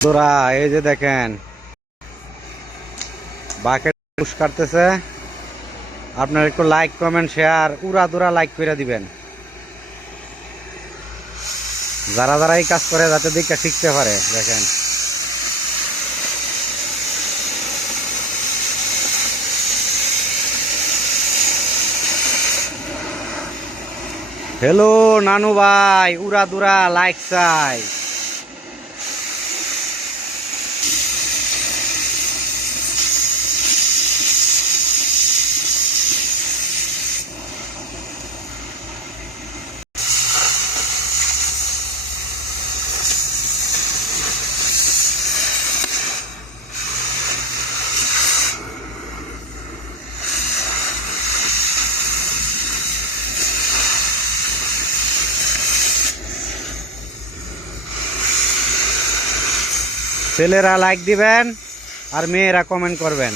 বন্ধুরা এই যে দেখেন বাকেট পুশ কাটতেছে। আপনার একটু লাইক কমেন্ট শেয়ার উড়াদুরা লাইক করে দিবেন, যারা যারা এই কাজ করে যাতে দেখে শিখতে পারে। দেখেন হ্যালো নানু ভাই, উড়াদুরা লাইক চাই। ছেলেরা লাইক দিবেন আর মেয়েরা কমেন্ট করবেন।